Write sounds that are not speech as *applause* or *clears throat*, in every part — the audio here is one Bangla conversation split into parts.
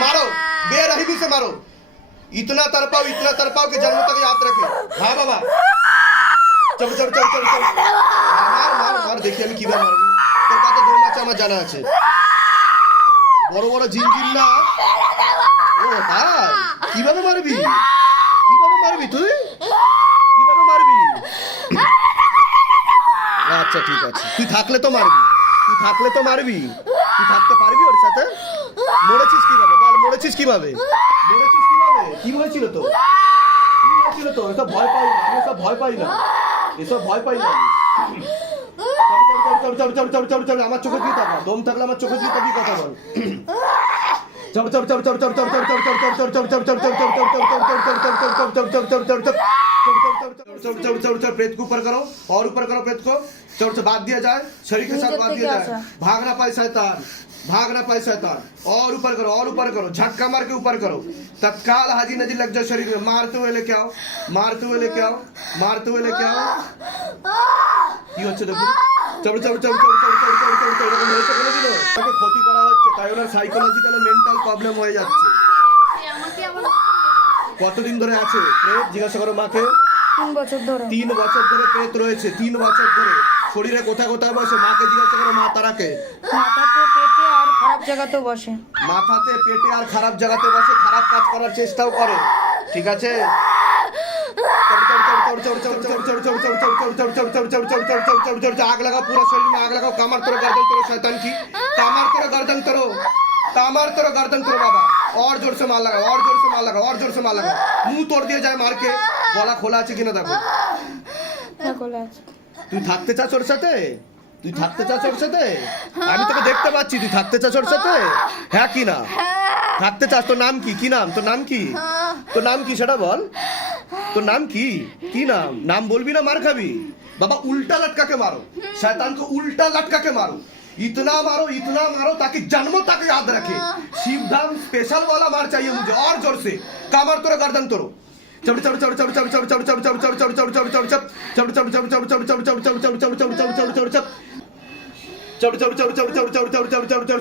मारो बेरहमी से मारो इतना तरपाओ इतना तरपाओ कि जन्म तक याद रखे हाँ बाबा চল চল চল চল চল মার মার মার দেখি আমি কিভাবে মারবি তোর কাছে দৌড় মাছ আমার জানা আছে বড় বড় জিনজিন না ও তাই কিভাবে মারবি কিভাবে মারবি তুই কিভাবে মারবি আচ্ছা ঠিক আছে তুই থাকলে তো মারবি তুই থাকলে তো মারবি তুই থাকতে পারবি ওর সাথে মরেছিস কিভাবে বল মরেছিস কিভাবে মরেছিস কিভাবে কি হয়েছিল তো কি হয়েছিল তো এসব ভয় পাই না আমি এসব ভয় পাই না এসব ভয় পাই না আমি। চল চল চল চল চল চল আমার চোখে দিয়ে তাকা দম থাকলে আমার চোখে দিয়ে তাকিয়ে কথা বল চল চল চল চল চল চল চল চল চল চল চল চল চল চল চল চল চল चल चल चल चल चल चल चल चल चल चल चल चल चल प्रेत को ऊपर करो और ऊपर करो प्रेत को चल से बात दिया जाए शरीर के साथ बात दिया जाए भाग ना पाए शैतान भाग ना पाए शैतान और ऊपर करो और ऊपर करो झटका मार के ऊपर करो तत्काल हाजी नजी लग जाए शरीर में मारते हुए लेके आओ मारते हुए लेके आओ मारते हुए लेके आओ কি হচ্ছে দেখুন চল চল চল চল চল চল চল চল চল এরকম হয়েছে কোনোদিনও তাকে ক্ষতি করা হচ্ছে তাই ওনার সাইকোলজিক্যাল মেন্টাল প্রবলেম হয়ে যাচ্ছে আমাকে আবার কতদিন ধরে আছে প্রেত জিজ্ঞাসা করো মাকে তিন বছর ধরে তিন বছর ধরে প্রেত রয়েছে তিন বছর ধরে শরীরে কোথায় কোথায় বসে মাকে জিজ্ঞাসা করো মা তারাকে মাথাতে পেটে আর খারাপ জায়গাতেও বসে মাথাতে পেটে আর খারাপ জায়গাতে বসে খারাপ কাজ করার চেষ্টাও করে ঠিক আছে आग लगा पूरा शरीर में आग लगाओ कमर तोड़ो गर्दन तोड़ो शैतान की कमर तोड़ो गर्दन तोड़ो कमर तोड़ो गर्दन तोड़ो बाबा और जोर से मार लगाओ और जोर से मार लगाओ और जोर से मार लगाओ मुंह तोड़ दिया जाए मार के গলা খোলা আছে কিনা দেখো সকলে আছে তুই থাকতে চাস ওর সাথে তুই থাকতে চাস ওর সাথে আমি তোকে দেখতে পাচ্ছি তুই থাকতে চাস ওর সাথে হ্যাঁ কি না থাকতে চাস তোর নাম কি কি নাম তোর নাম কি তোর নাম কি সেটা বল তোর নাম কি কি নাম নাম বলবি না মার খাবি বাবা उल्टा लटका के मारो शैतान को उल्टा लटका के मारो इतना मारो इतना मारो ताकि जन्मों तक याद रखे शिवधाम स्पेशल वाला मार चाहिए मुझे और जोर से कमर तोड़ो गर्दन तोड़ो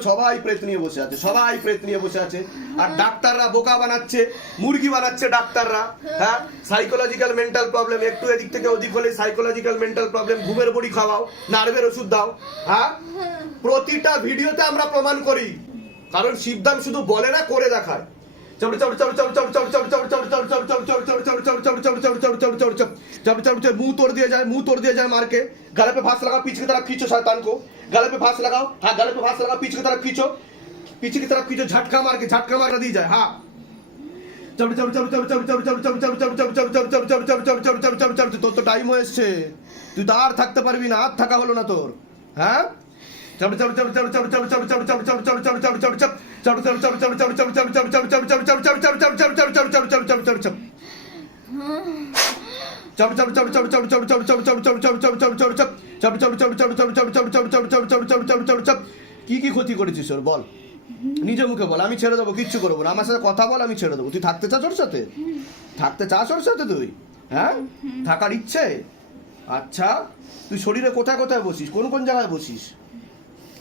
সবাই প্রেত নিয়ে বসে আছে, সবাই প্রেত নিয়ে বসে আছে। আর ডাক্তাররা বোকা বানাচ্ছে, মুরগি বানাচ্ছে ডাক্তাররা হ্যাঁ? সাইকোলজিক্যাল মেন্টাল প্রবলেম একটু এদিক থেকে ওদিক হলে সাইকোলজিক্যাল মেন্টাল প্রবলেম ঘুমের বড়ি খাওয়াও, নার্ভের ওষুধ দাও হ্যাঁ? প্রতিটা ভিডিওতে আমরা প্রমাণ করি। কারণ শিবদাম শুধু বলে না, করে দেখায়। চল চল চল চল চল চল চল চল চল চল চল চল চল চল চল চল চল চল চল চল चल चल चल चल चल मुंह तोड़ दिया जाए मुंह तोड़ दिया जाए मार के गले पे फांस लगाओ पीछे की तरफ खींचो शैतान को गले पे फांस लगाओ हाँ गले पे फांस लगाओ पीछे की तरफ खींचो पीछे की तरफ खींचो झटका मार के झटका मार दी जाए हाँ চল চল চল চল চল চল চল চল চল চল চল চল চল চল চল চল চল চল চল চল তোর তো টাইম হয়েছে তুই তো আর থাকতে পারবি না আর থাকা হলো না তোর হ্যাঁ কি কি ক্ষতি করেছিস ওর বল নিজে মুখে বল আমি ছেড়ে দেবো কিচ্ছু করব না আমার সাথে কথা বল আমি ছেড়ে দেবো তুই থাকতে চাস ওর সাথে থাকতে চাস ওর সাথে তুই হ্যাঁ থাকার ইচ্ছে আচ্ছা তুই শরীরে কোথায় কোথায় বসিস কোন কোন জায়গায় বসিস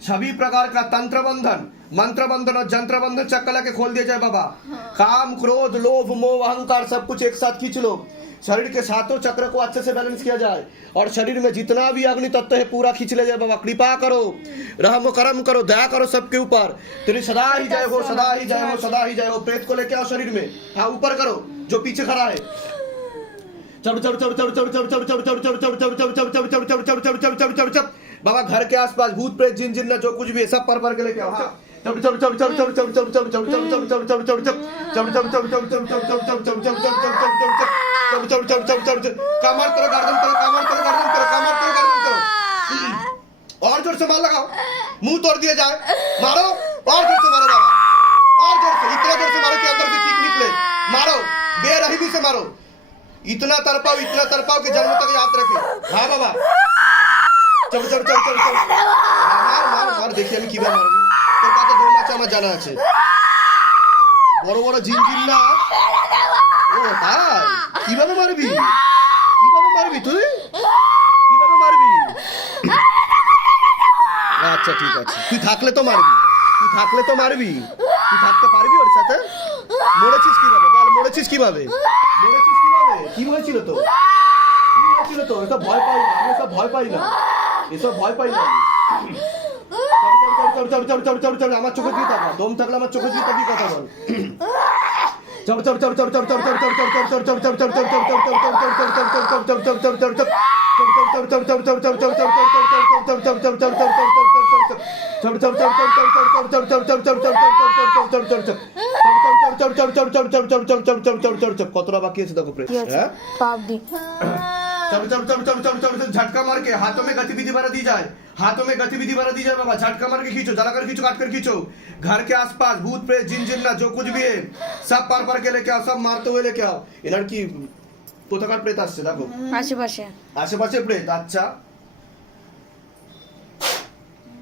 सभी प्रकार का तंत्र बंधन मंत्र बंधन और जंत्र बंधन चक्कर के खोल दिया जाए बाबा काम क्रोध लोभ मोह अहंकार सब कुछ एक साथ खींच लो शरीर के सातों चक्र को अच्छे से बैलेंस किया जाए और शरीर में जितना भी अग्नि तत्व है पूरा खींच लिया जाए बाबा कृपा करो रहम करम करो दया करो सबके ऊपर तेरी सदा ही जय हो सदा ही जय हो सदा ही जय हो प्रेत को लेके आओ शरीर में हाँ ऊपर करो जो पीछे खड़ा है चढ़ चढ़ चल चढ़ चढ़ चल चढ़ चल चल चल चल चल चल चल चल चल चल चल चल चल चल चल चल बाबा घर के आसपास भूत प्रेत जिन जिन जो कुछ भी है सब पर पर के लेके आओ और ज़ोर से मार लगाओ मुँह तोड़ दिया जाए मारो और ज़ोर से मारो बाबा और ज़ोर से इतना ज़ोर से मारो कि अंदर से चीख निकले मारो बेरहमी से मारो इतना तरपाओ इतना तरपाओ कि जन्म तक याद रखे हाँ बाबा চল চল চল চল মার মার মার, দেখি আমি কীভাবে মারবি। তোর কাছে দম আছে আমার জানা আছে। বড় বড় জিনজিন না ও, তাই? কীভাবে মারবি? কীভাবে মারবি তুই? কীভাবে মারবি? আচ্ছা ঠিক আছে। তুই থাকলে তো মারবি। তুই থাকলে তো মারবি। তুই থাকতে পারবি ওর সাথে? মরেছিস কীভাবে? বল, মরেছিস কীভাবে? মরেছিস কীভাবে? কি হয়েছিল তো কি হয়েছিল তো এটা ভয় পাই না, আমি সব ভয় পাই না। এসব ভয় পাই না আমার চোখে দিয়ে তাকা দম থাকলে আমার চোখে দিয়ে তাকিয়ে কথা বল কতটা বাকি আছে দেখো প্রেস হ্যাঁ ঘর কে আসপাস ভূত প্রে জিন জিন জো কুছ সব পার পার কে সব মারতে হুয়ে লেকে আও। এ লড়কি প্রেত আসছে দেখো। আশেপাশে প্রেত আচ্ছা।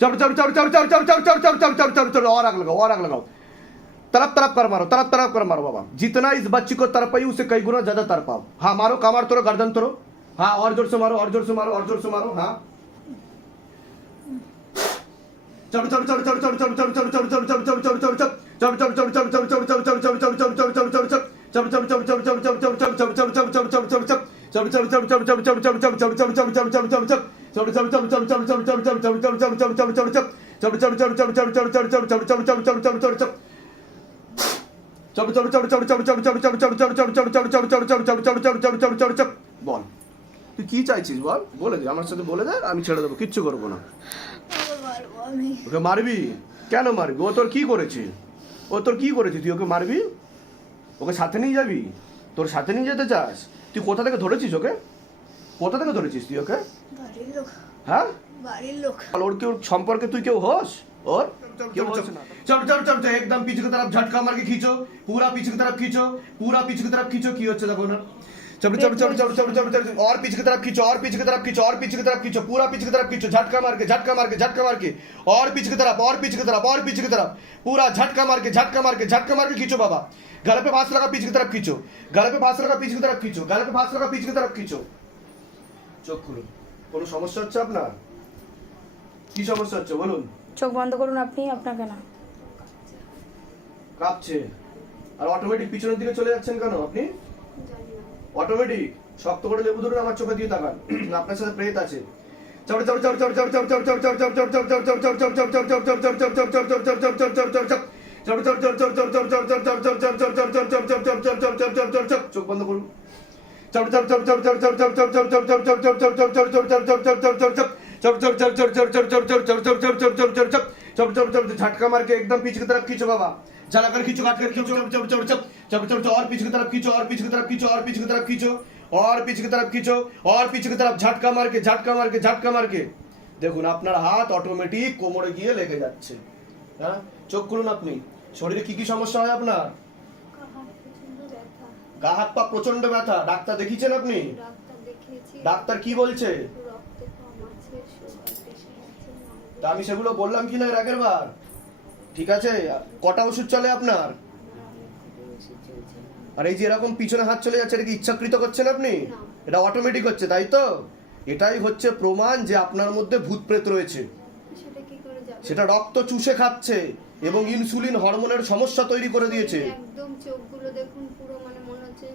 चलो चलो चलो चलो चलो चलो चलो चलो चलो चलो चलो चलो चलो और आग लगाओ और आग लगाओ तरप तरप कर मारो तरप तरप कर मारो बाबा जितना इस बच्ची को तरपाई उसे कई गुना ज़्यादा तरपाओ हाँ मारो कमार तोड़ो गर्दन तोड़ो हाँ और ज़ोर से मारो और ज़ोर से मारो और ज़ोर से मारो हाँ चम चम चम चम चम चम चम चम चम चम चम चम चम चम चल বল তুই কি চাইছিস বল বলে দে আমার সাথে বলে দে আমি ছেড়ে দেবো কিচ্ছু করব না ওকে মারবি কেন মারবি ও তোর কি করেছে ও তোর কি করেছে তুই ওকে মারবি ওকে সাথে নিয়ে যাবি তোর সাথে নিয়ে যেতে চাস তুই কোথা থেকে ধরেছিস ওকে কোথা থেকে ধরেছিস তুই ওকে বাড়ির লোক হ্যাঁ বাড়ির লোক আর ওর কেউ সম্পর্কে তুই কেউ होस और क्यों होस चल चल चल चल एकदम पीछे की तरफ झटका मार के खींचो पूरा पीछे की तरफ खींचो पूरा पीछे की तरफ खींचो की হচ্ছে দেখো না चल चल चल चल चल चल चल और पीछे की तरफ खींचो और पीछे की तरफ खींचो और पीछे की तरफ खींचो पूरा पीछे की तरफ खींचो झटका मार के झटका मार के झटका मार के और पीछे की तरफ और पीछे की तरफ और पीछे की तरफ पूरा झटका मार के झटका मार के झटका मार के खींचो बाबा गले पे फांस लगा पीछे की तरफ खींचो गले पे फांस लगा पीछे की तरफ खींचो गले पे फांस लगा पीछे की तरफ खींचो চোখ খুলুন কোনো সমস্যা হচ্ছে আপনার কি সমস্যা হচ্ছে বলুন চোখ বন্ধ করুন আপনি আপনাকে না কাঁপছে আর অটোমেটিক পিছনের দিকে চলে যাচ্ছেন কেন আপনি অটোমেটিক শক্ত করে লেবু ধরুন আমার চোখে দিয়ে তাকান আপনার সাথে প্রেত আছে চোখ বন্ধ করুন झटका मार के एकदम पीछे की तरफ खींचो बाबा जला कर खींचो काट कर खींचो चप चप चप चप चप चप और पीछे की तरफ खींचो और पीछे की तरफ खींचो और पीछे की तरफ खींचो और पीछे की तरफ खींचो और पीछे की तरफ झटका मार के झटका मार के झटका मार के দেখুন আপনার হাত অটোমেটিক কোমরে গিয়ে লেগে যাচ্ছে হ্যাঁ চোখ খুলুন আপনি শরীরে কি কি সমস্যা হয় আপনার কাহার প্রচন্ড ব্যথা গা হাত পা প্রচণ্ড ব্যথা। ডাক্তার দেখিয়েছেন আপনি? ডাক্তার কি বলছে? তা আমি সেগুলো বললাম কি না এর আগের বার? ঠিক আছে কটা ওষুধ চলে আপনার। আর এই যে এরকম পিছনে হাত চলে যাচ্ছে এটা কি ইচ্ছাকৃত করছেন আপনি? এটা অটোমেটিক হচ্ছে তাই তো? এটাই হচ্ছে প্রমাণ যে আপনার মধ্যে ভূত প্রেত রয়েছে। সেটা রক্ত চুষে খাচ্ছে এবং ইনসুলিন হরমোনের সমস্যা তৈরি করে দিয়েছে। একদম চোখগুলো দেখুন পুরো মানে মনে হচ্ছে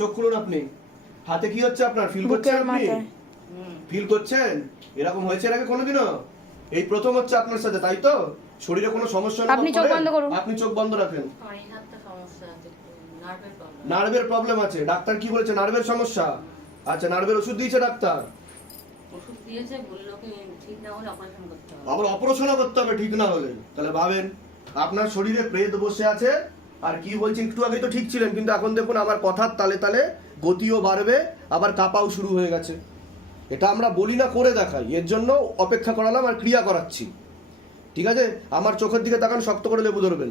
চোখ খুলুন আপনি হাতে কি হচ্ছে আপনার ফিল করছেন আপনি ফিল করছেন এরকম হয়েছে এর কোনোদিনও এই প্রথম হচ্ছে আপনার সাথে তাই তো শরীরে কোনো সমস্যা আপনি চোখ বন্ধ করুন। আপনি চোখ বন্ধ রাখেন আমার এই হাতটা সমস্যা আছে নার্ভের প্রবলেম আছে। ডাক্তার কি বলেছে? নার্ভের সমস্যা। আচ্ছা নার্ভের ওষুধ দিয়েছে ডাক্তার? ওষুধ দিয়েছে বলল কি ঠিক না হলে অপারেশন করতে হবে। আবার অপারেশনও করতে হবে ঠিক না হলে। তাহলে ভাবেন আপনার শরীরে প্রেত বসে আছে আর কি বলছি একটু আগে তো ঠিক ছিলেন কিন্তু এখন দেখুন আমার কথার তালে তালে গতিও বাড়বে আবার কাঁপাও শুরু হয়ে গেছে। এটা আমরা বলি না করে দেখাই। এর জন্য অপেক্ষা করালাম আর ক্রিয়া করাচ্ছি। ঠিক আছে? আমার চোখের দিকে তাকান শক্ত করে লেবু ধরবেন।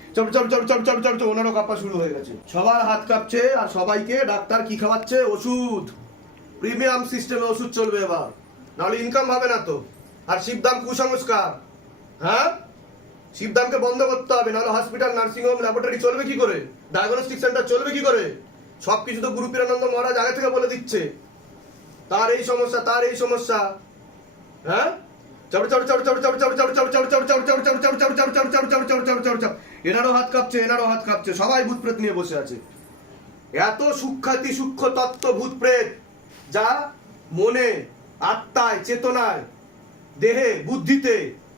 চপ চপ চপ চপ চপ চপ ওনারও কাঁপা শুরু হয়ে গেছে। সবার হাত কাঁপছে আর সবাইকে ডাক্তার কি খাওয়াচ্ছে? ওষুধ। প্রিমিয়াম সিস্টেমে ওষুধ চলবে এবার। নাহলে ইনকাম হবে না তো। আর শিবদাম কুসংস্কার। হ্যাঁ? শিবদামকে বন্ধ করতে হবে, নাহলে হসপিটাল নার্সিংহোম ল্যাবরেটরি চলবে কি করে? ডায়াগনস্টিক সেন্টার চলবে কি করে? সব কিছু তো গুরু পীরানন্দ মহারাজ আগে থেকে বলে দিচ্ছে। তার এই সমস্যা, তার এই সমস্যা। হ্যাঁ? এনারও হাত কাঁপছে এনারও হাত কাঁপছে সবাই ভূত প্রেত নিয়ে বসে আছে এত সূক্ষাতি সূক্ষ্ম তত্ত্ব ভূতপ্রেত যা মনে আত্মায় চেতনায় দেহে বুদ্ধিতে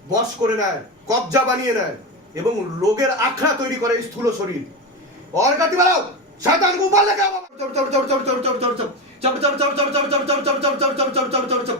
বস করে নেয় কবজা বানিয়ে নেয় এবং রোগের আখড়া তৈরি করে স্থূল শরীর অর বাড়াও শয়তান গোপাল লেখা চর চর চপ চপ চপ চর চপ চপ চপ চপ চপ চপ চপ চপ চপ চপ চপ চপ চপ চপ চপ চপ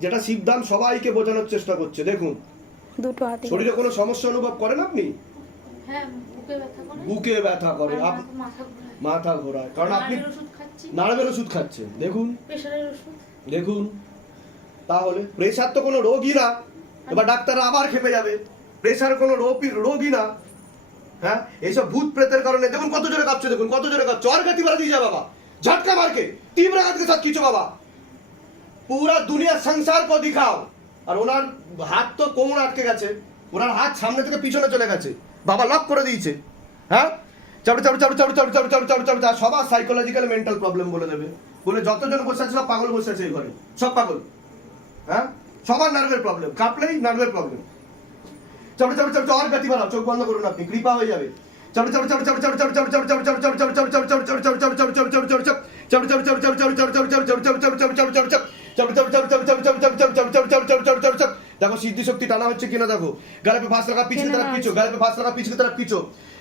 যেটা শিবদান সবাইকে বোঝানোর চেষ্টা করছে দেখুন। দুটো হাতে শরীরে কোনো সমস্যা অনুভব করেন আপনি? হ্যাঁ, বুকে ব্যথা করে। মাথা ঘোরায়। কারণ আপনি নার্ভের ওষুধ খাচ্ছেন। দেখুন। দেখুন। তাহলে প্রেশার তো কোনো রোগই না। এবার ডাক্তার আবার খেপে যাবে। প্রেশার কোনো রোগই রোগই না। হ্যাঁ? এইসব ভূত প্রেতের কারণে দেখুন কত জোরে কাঁপছে দেখুন কত জোরে কাঁপছে। আর গাতি বাড়া দিয়ে যা বাবা। ঝটকা মারকে। তীব্র গাতকে কিছু বাবা। পুরা দুনিয়া সংসার কো দিখাও আর ওনার হাত তো কোমর আটকে গেছে ওনার হাত সামনে থেকে পিছনে চলে গেছে বাবা লক করে দিয়েছে হ্যাঁ চাপড়ে চাপড়ে চাপড়ে চাপড়ে চাপড়ে চাপড়ে চাপড়ে চাপড়ে চাপড়ে সবার সাইকোলজিক্যাল মেন্টাল প্রবলেম বলে দেবে বলে যতজন বসে আছে সব পাগল বসে আছে এই ঘরে সব পাগল হ্যাঁ সবার নার্ভের প্রবলেম কাঁপলেই নার্ভের প্রবলেম চাপড়ে চাপড়ে চাপড়ে আর গতি বাড়াও চোখ বন্ধ করুন আপনি কৃপা হয়ে যাবে চাপড়ে চাপড়ে চাপড়ে চাপড়ে চাপড়ে চাপড়ে চাপড়ে চাপড়ে চাপড়ে চাপড়ে চাপড়ে চাপড়ে চাপড়ে চাপড়ে চাপড়ে চাপড়ে চাপড়ে চাপড়ে দেখো সিদ্ধি শক্তি টানা হচ্ছে কিনা দেখো গালে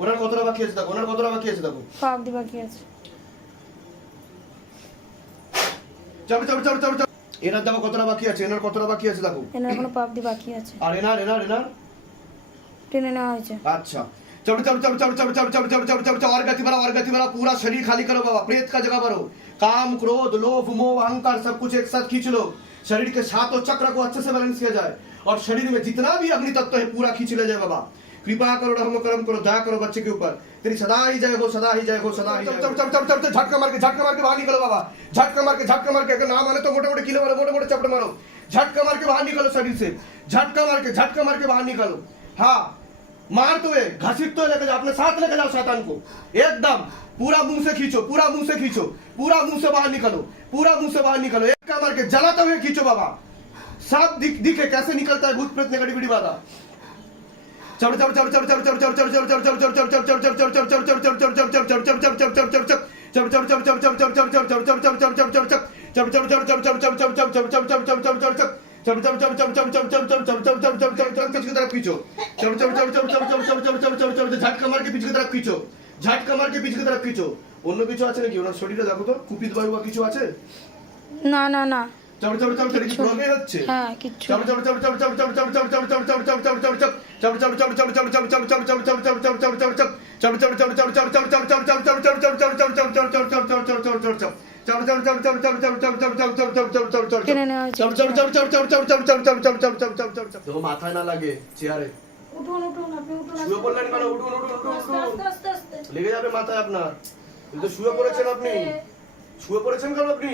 ওনার কতটা বাকি আছে দেখো ওনার কতটা বাকি আছে দেখো পাক দি বাকি আছে চাপ চাপ চাপ চাপ চাপ এনার দেখো কতটা বাকি আছে এনার কতটা বাকি আছে দেখো এনার এখনো পাক দি বাকি আছে আর এনার এনার এনার টেনে নেওয়া হয়েছে अच्छा चलो चलो चलो चलो चलो चलो चलो चलो चलो चलो चलो और गति बढ़ाओ और गति बढ़ाओ पूरा शरीर खाली करो बाबा प्रेत का जगह भरो काम क्रोध लोभ मोह अहंकार सब कुछ एक साथ खींच लो शरीर के सातों चक्र को अच्छे से बैलेंस किया जाए और शरीर में जितना भी अग्नि तत्व है पूरा खींच लिया जाए बाबा कृपा करो रहम करम करो दया करो बच्चे के ऊपर। तेरी सदा ही जय हो सदा ही जय हो सदा ही चल चल चल चल चल झटका मार के झटका मार के बाहर निकलो बाबा। झटका मार के झटका मार के अगर नाम आने तो मोटे मोटे किलो मारो मोटे मोटे चपड़ मारो। झटका मार के बाहर निकलो शरीर से। झटका मार के झटका मार के बाहर निकलो। हाँ मार तो है घसीट तो लेकर जाओ अपने साथ लेकर जाओ शैतान को। एकदम पूरा मुँह से खींचो पूरा मुँह से खींचो पूरा मुँह से बाहर निकलो पूरा मुँह से बाहर निकलो। एक का मार के जलाते तो हुए खींचो बाबा। सब दिख दिखे कैसे निकलता है भूत प्रेत नेगेटिविटी वाला অন্য কিছু আছে নাকি ওনার শরীরে দেখো তো কুপিত বায়ু কিছু আছে না না না চাপ মাথায় না লাগে চেয়ারে উঠুন উঠুন আপনি উঠুন উঠুন লেগে যাবে মাথায় আপনার শুয়ে পড়েছেন আপনি শুয়ে পড়েছেন কেন আপনি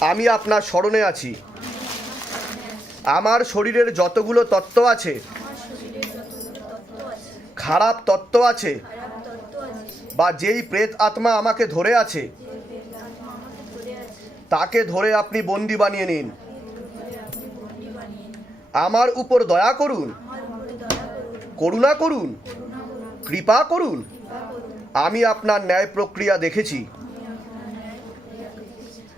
আমি আপনার স্মরণে আছি। আমার শরীরের যতগুলো তত্ত্ব আছে, খারাপ তত্ত্ব আছে, বা যেই প্রেত আত্মা আমাকে ধরে আছে, তাকে ধরে আপনি বন্দি বানিয়ে নিন। আমার উপর দয়া করুন, করুণা করুন, কৃপা করুন। আমি আপনার ন্যায় প্রক্রিয়া দেখেছি।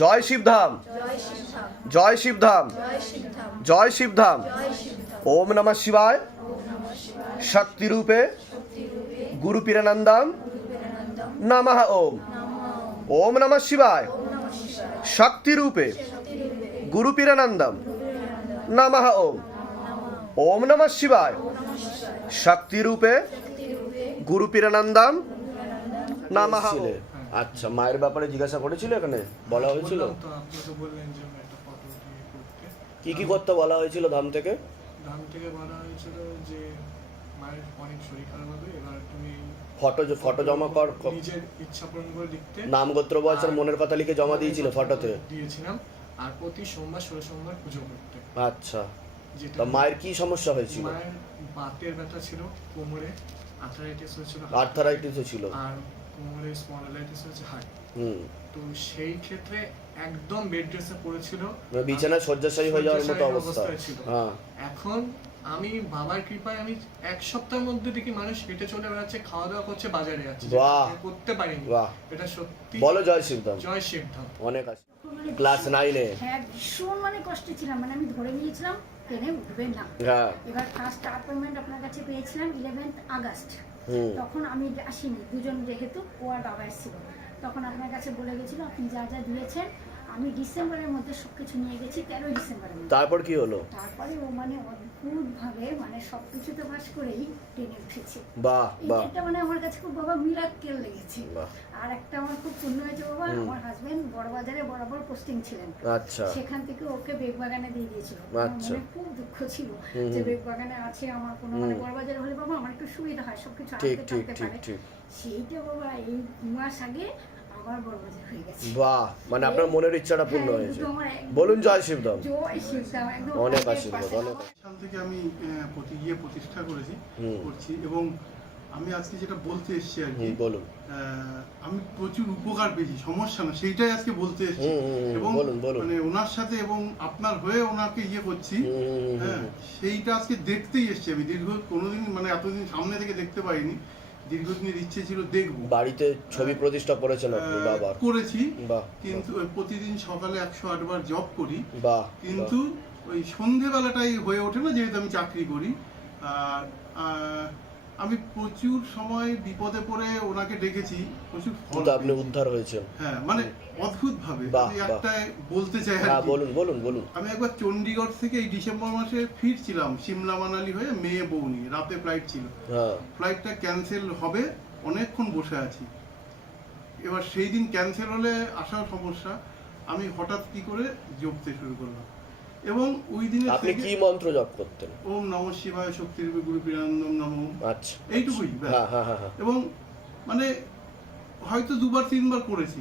জয় শিবধাম। জয় শিবধাম। জয় শিবধাম। ওম নমঃ শিবায়। শক্তি রূপে গুরু পীরানন্দম নমঃ ওম। ওম। নমঃ শিবায়। শক্তি রূপে গুরু পীরানন্দম নমঃ ওম। ওম নমঃ শিবায়। শক্তি রূপে গুরু পীরানন্দম নমঃ ওম। আচ্ছা মায়ের ব্যাপারে জিজ্ঞাসা করেছিল এখানে? বলা হয়েছিল? দিয়ে করতে। কি কি করতে বলা হয়েছিল ধাম থেকে? ধাম থেকে বলা হয়েছিল যে মায়ের অনেক শরীর খারাপ হবে এবার তুমি ফটো ফটো জমা কর নিজের ইচ্ছা পূরণ করে লিখতে। নাম গোত্র বয়স আর মনের কথা লিখে জমা দিয়েছিল ফটোতে দিয়েছিলাম আর প্রতি সোমবার ষোলো সোমবার পুজো করতে। আচ্ছা। তা মায়ের কি সমস্যা হয়েছিল? মায়ের বাতের ব্যথা ছিল কোমরে আর্থারাইটিস হয়েছিল আর্থারাইটিসও ছিল। আর কোমরে স্পন্ডালাইটিস হয়েছে হুম। তো সেই ক্ষেত্রে একদম বেড রেসে পড়েছিল। মানে বিছানায় শয্যাশায়ী হয়ে যাওয়ার মতো অবস্থা। ছিল। হ্যাঁ। এখন আমি বাবার কৃপায় আমি এক সপ্তাহের মধ্যে দেখি মানুষ হেঁটে চলে বেড়াচ্ছে খাওয়া দাওয়া করছে বাজারে যাচ্ছে। বাহ। করতে পারিনি। বাহ। এটা সত্যি বলো জয় শিবধাম। জয় শিবধাম। অনেক আছে ক্লাস নাইনে। হ্যাঁ ভীষণ মানে কষ্টে ছিলাম। মানে আমি ধরে নিয়েছিলাম ট্রেনে উঠবে না। হ্যাঁ। এবার ফার্স্ট অ্যাপয়েন্টমেন্ট আপনার কাছে পেয়েছিলাম ইলেভেন্থ আগস্ট। তখন আমি আসিনি। দুজন যেহেতু ও আর বাবা এসেছিল। তখন আপনার কাছে বলে গেছিল, আপনি যা যা দিয়েছেন আমি ডিসেম্বরের মধ্যে সব কিছু নিয়ে গেছি তেরোই ডিসেম্বরের মধ্যে। তারপর কি হলো? তারপরে ও মানে অদ্ভুত ভাবে মানে সব কিছুতে বাস করেই টেনে উঠেছে। বাহ বাহ। এটা মানে আমার কাছে খুব বাবা মিরাক্কেল লেগেছে। বাহ। আর একটা আমার খুব পূর্ণ হয়েছে বাবা আমার হাজবেন্ড বড়বাজারে বরাবর পোস্টিং ছিলেন। আচ্ছা। সেখান থেকে ওকে বেগবাগানে দিয়ে দিয়েছিল। আচ্ছা। মনে খুব দুঃখ ছিল যে বেগবাগানে আছে আমার কোনো মানে বড়বাজারে হলে বাবা আমার একটু সুবিধা হয় সবকিছু আনতে ঠিক পারে। সেইটা বাবা এই দু মাস আগে বাহ মানে আপনার মনের ইচ্ছাটা পূর্ণ হ্যাঁ, হয়েছে। বলুন জয় শিবদম। জয় শিবদাম একদম অনেক আশীর্বাদ অনেক সাল থেকে আমি প্রতি গিয়ে প্রতিষ্ঠা করেছি করছি এবং আমি আজকে যেটা বলতে এসেছি আর কি বলুন। আমি প্রচুর উপকার পেয়েছি সমস্যা না সেইটাই আজকে বলতে এসেছি। এবং। মানে ওনার সাথে এবং আপনার হয়ে ওনাকে ইয়ে করছি হ্যাঁ সেইটা আজকে দেখতেই এসেছি আমি দীর্ঘ কোনোদিন মানে এতদিন সামনে থেকে দেখতে পাইনি দীর্ঘদিনের ইচ্ছে ছিল দেখব। বাড়িতে ছবি প্রতিষ্ঠা করেছেন আপনি বাবার। করেছি বাহ কিন্তু প্রতিদিন সকালে একশো আটবার জব করি। বাহ। কিন্তু ওই সন্ধেবেলাটাই হয়ে ওঠে না যেহেতু আমি চাকরি করি। আর আমি প্রচুর সময় বিপদে পড়ে ওনাকে ডেকেছি প্রচুর ফল আপনি উদ্ধার হয়েছেন। হ্যাঁ মানে অদ্ভুত ভাবে বলতে চাই হ্যাঁ বলুন বলুন বলুন। আমি একবার চণ্ডীগড় থেকে এই ডিসেম্বর মাসে ফিরছিলাম সিমলা মানালি হয়ে মেয়ে বউ নিয়ে রাতে ফ্লাইট ছিল। হ্যাঁ। ফ্লাইটটা ক্যান্সেল হবে অনেকক্ষণ বসে আছি। এবার সেই দিন ক্যান্সেল হলে আসার সমস্যা। আমি হঠাৎ কি করে জপতে শুরু করলাম। এবং ওই দিনের আপনি কি মন্ত্র জপ করতেন? ওম নম শিবায় শক্তির গুরু পিরান্দম নম। আচ্ছা। এইটুকুই। হ্যাঁ হ্যাঁ হ্যাঁ এবং মানে হয়তো দুবার তিনবার করেছি।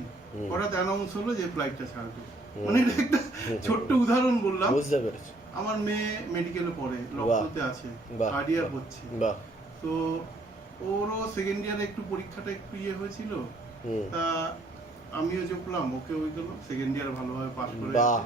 হঠাৎ অ্যানাউন্স হলো যে ফ্লাইটটা ছাড়বে। মানে একটা ছোট্ট উদাহরণ বললাম। বুঝতে পেরেছি। আমার মেয়ে মেডিকেলে পড়ে লক্ষ্যতে আছে বাহ। হচ্ছে। তো ওরও সেকেন্ড ইয়ারে একটু পরীক্ষাটা একটু ইয়ে হয়েছিল। তা আমিও জপলাম ওকে ওই গেল সেকেন্ড ইয়ার ভালোভাবে পাস করে বাহ,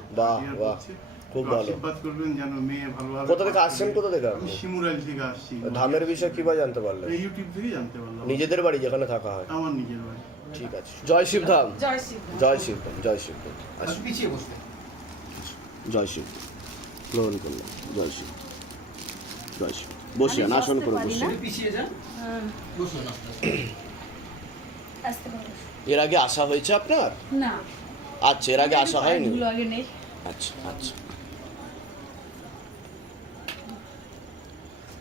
আছে, খুব ভালো। আশীর্বাদ করবেন যেন মেয়ে ভালোভাবে কোথা থেকে আসছেন? কোথা থেকে? আমি শিমুরাল থেকে আসছি। ধামের বিষয়ে কি বা জানতে পারলেন? এই ইউটিউব থেকে জানতে পারলাম। নিজেদের বাড়ি যেখানে থাকা হয়। আমার নিজের বাড়ি। ঠিক আছে। জয় শিবধাম। জয় শ্রী জয় শিবধাম জয় শিবধাম। আসুন। পিছিয়ে বসতে। জয় শিব। গ্রহণ করলাম। জয় শিব। জয় শিব। বসে যান আসন করে বসে। পিছিয়ে যান। বসুন পারো। এর আগে আসা হয়েছে আপনার? না। আচ্ছা এর আগে আসা হয়নি। আচ্ছা আচ্ছা।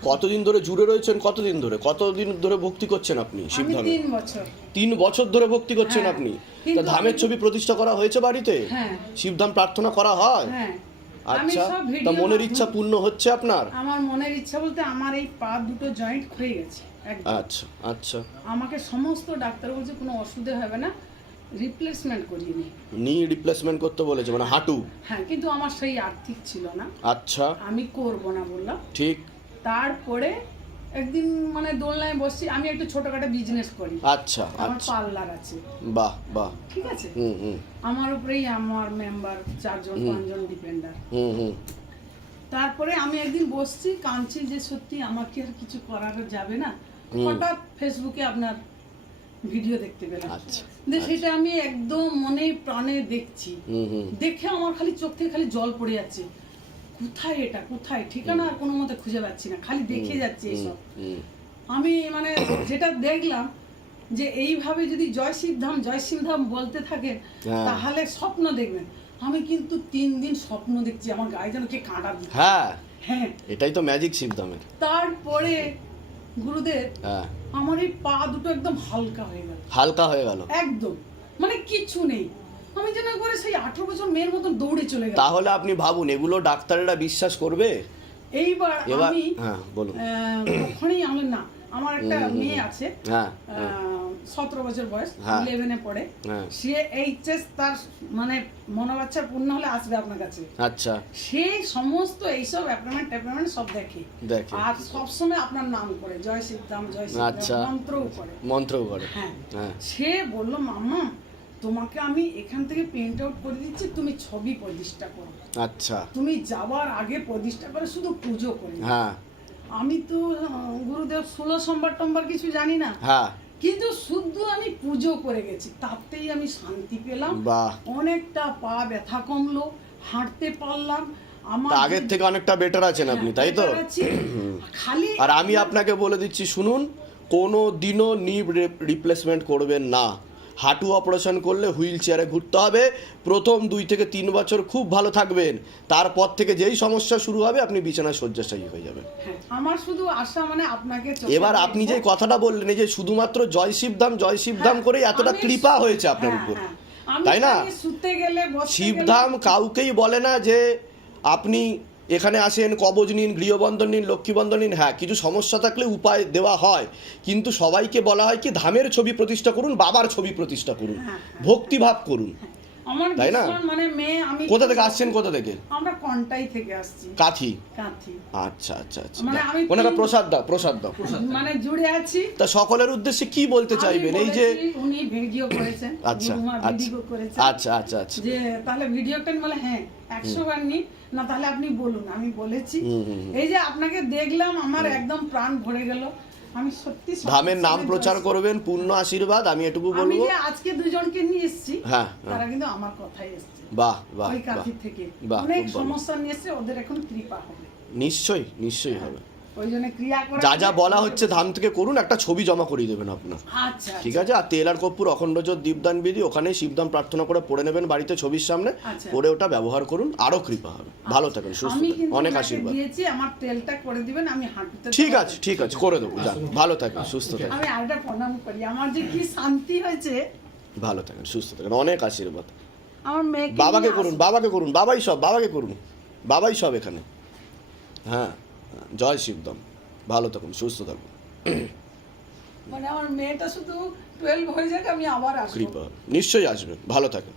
কতদিন ধরে জুড়ে রয়েছেন? কতদিন ধরে? কতদিন ধরে ভক্তি করছেন আপনি শিবধামে তিন বছর। তিন বছর ধরে ভক্তি করছেন হ্যাঁ। আপনি? তা ধামের ছবি প্রতিষ্ঠা করা হয়েছে বাড়িতে? হ্যাঁ। শিবধাম প্রার্থনা করা হয়? হ্যাঁ। আচ্ছা তা মনের ইচ্ছা পূর্ণ হচ্ছে আপনার? আমার মনের ইচ্ছা বলতে আমার এই পা দুটো জয়েন্ট ক্ষয়ে গেছে আচ্ছা আচ্ছা। আমাকে সমস্ত ডাক্তার বলছে কোনো অসুবিধা হবে না রিপ্লেসমেন্ট করিয়ে নি নি রিপ্লেসমেন্ট করতে বলেছে মানে হাঁটু? হ্যাঁ কিন্তু আমার সেই আর্থিক ছিল না। আচ্ছা। আমি করব না বললাম। ঠিক। তারপরে একদিন মানে দোলনায় বসছি আমি একটু ছোটখাটো বিজনেস করি। আচ্ছা আমার আচ্ছা। পার্লার আছে। বাহ বাহ। ঠিক আছে? হুম হুম। আমার উপরেই আমার মেম্বার চারজন পাঁচজন ডিপেন্ডার হুম হুম। তারপরে আমি একদিন বসছি কাঁদছি যে সত্যি আমার কি আর কিছু করার যাবে না। হঠাৎ ফেসবুকে আপনার ভিডিও দেখতে পেলাম। আচ্ছা, যে সেটা আমি একদম মনে প্রাণে দেখছি। দেখে আমার খালি চোখ থেকে খালি জল পড়ে যাচ্ছে। কোথায় এটা কোথায়? ঠিকানা আর কোনো মতে খুঁজে পাচ্ছি না খালি দেখে যাচ্ছে এসব। আমি মানে যেটা দেখলাম যে এইভাবে যদি জয় শিবধাম জয় শিবধাম বলতে থাকেন হ্যাঁ। তাহলে স্বপ্ন দেখবেন। আমি কিন্তু তিন দিন স্বপ্ন দেখছি আমার গায়ে যেন কে কাঁটা দিচ্ছে। হ্যাঁ। হ্যাঁ। এটাই তো ম্যাজিক শিবধামের তারপরে গুরুদেব হ্যাঁ। আমার এই পা দুটো একদম হালকা হয়ে গেল। হালকা হয়ে গেল। একদম। মানে কিছু নেই। আমি যেন করে সেই আঠারো বছর মেয়ের মতন দৌড়ে চলে গেল তাহলে আপনি ভাবুন এগুলো ডাক্তারেরা বিশ্বাস করবে? এইবার আমি হ্যাঁ বলুন। না আমার একটা মেয়ে আছে হ্যাঁ সতেরো বছর বয়স হ্যাঁ। ইলেভেনে পড়ে। হ্যাঁ। সে এইচএস তার মানে মনোবাচ্চা পূর্ণ হলে আসবে আপনার কাছে। আচ্ছা। সে সমস্ত এইসব অ্যাপয়েন্টমেন্ট ট্যাপয়েন্টমেন্ট সব দেখে। আর সবসময় আপনার নাম করে জয় সিদ্ধাম জয় আচ্ছা। সিদ্ধাম মন্ত্রও করে। মন্ত্রও করে। হ্যাঁ। হ্যাঁ। সে বলল মাম্মা তোমাকে আমি এখান থেকে প্রিন্ট আউট করে দিচ্ছি তুমি ছবি প্রতিষ্ঠা করো। আচ্ছা। তুমি যাওয়ার আগে প্রতিষ্ঠা করে শুধু পুজো করে হ্যাঁ। আমি তো গুরুদেব ষোলো সোমবার টম্বার কিছু জানি না। হ্যাঁ। কিন্তু শুদ্ধ আমি পুজো করে গেছি তাতেই আমি শান্তি পেলাম। বাহ। অনেকটা পা ব্যথা কমলো হাঁটতে পারলাম। আমার আগের থেকে অনেকটা বেটার আছেন আপনি তাই তো? *clears throat* খালি আর আমি আপনাকে বলে দিচ্ছি শুনুন কোনো দিনও নি রিপ্লেসমেন্ট করবেন না। হাঁটু অপারেশন করলে হুইল চেয়ারে ঘুরতে হবে প্রথম দুই থেকে তিন বছর খুব ভালো থাকবেন তারপর থেকে যেই সমস্যা শুরু হবে আপনি বিছানায় শয্যাশায়ী হয়ে যাবেন হ্যাঁ, আমার শুধু আশা মানে আপনাকে এবার আপনি যে কথাটা বললেন এই যে শুধুমাত্র জয় শিবধাম জয় শিবধাম করে এতটা কৃপা হয়েছে আপনার হ্যাঁ, উপর হ্যাঁ। তাই না? শিবধাম কাউকেই বলে না যে আপনি এখানে আসেন কবজ নিন গৃহবন্ধন নিন লক্ষ্মীবন্ধন নিন। হ্যাঁ কিছু সমস্যা থাকলে উপায় দেওয়া হয়। কিন্তু সবাইকে বলা হয় কি ধামের ছবি প্রতিষ্ঠা করুন বাবার ছবি প্রতিষ্ঠা করুন। হ্যাঁ, ভক্তিভাব করুন। তাই না? মানে মেয়ে আমি কোথা থেকে আসছেন কোথা থেকে? আমরা কন্টাই থেকে আসছি। কাথি? আচ্ছা আচ্ছা আচ্ছা। মানে তিন- প্রসাদ দাও প্রসাদ দাও। মানে জুড়ে আছি। তা সকলের উদ্দেশ্যে কি বলতে চাইবেন? এই যে উনি ভিডিও করেছেন আচ্ছা আচ্ছা। আচ্ছা আচ্ছা আচ্ছা। যে তাহলে ভিডিওটা বলে হ্যাঁ একশো বার নি না তাহলে আপনি বলুন আমি বলেছি। এই যে আপনাকে দেখলাম আমার একদম প্রাণ ভরে গেল। আমি সত্যি ধামের নাম প্রচার করবেন পূর্ণ আশীর্বাদ আমি এটুকু বলব। আমি আজকে দুজনকে নিয়ে এসেছি হ্যাঁ, হ্যাঁ। তারা কিন্তু আমার কথাই এসেছে। বাহ বাহ ওই থেকে। অনেক সমস্যা নিয়ে এসেছে ওদের এখন কৃপা হবে। নিশ্চয়ই নিশ্চয়ই হবে। যা যা বলা হচ্ছে ধাম থেকে করুন একটা ছবি জমা করিয়ে দেবেন আপনার। আচ্ছা ঠিক আছে? আর তেল আর কর্পূর অখণ্ড জোর দীপদান বিধি ওখানে শিবদান প্রার্থনা করে পড়ে নেবেন বাড়িতে ছবির সামনে। আচ্ছা। পরে ওটা ব্যবহার করুন আরও কৃপা হবে। ভালো থাকেন সুস্থ অনেক আশীর্বাদ। আমার তেলটা করে দিবেন আমি ঠিক আছে ঠিক আছে করে দেবো যান। ভালো থাকেন সুস্থ থাকেন। আমি আরেকটা প্রণাম করি। আমার যে কি শান্তি হয়েছে। ভালো থাকেন সুস্থ থাকেন অনেক আশীর্বাদ। আমার মেয়েকে বাবাকে করুন বাবাকে করুন বাবাই সব বাবাকে করুন বাবাই সব এখানে। হ্যাঁ, জয় শিবদম ভালো থাকুন সুস্থ থাকুন। মানে আমার মেয়েটা শুধু টুয়েলভ হয়ে যাক আমি আবার আসব। কৃপা। নিশ্চয়ই আসবেন ভালো থাকেন।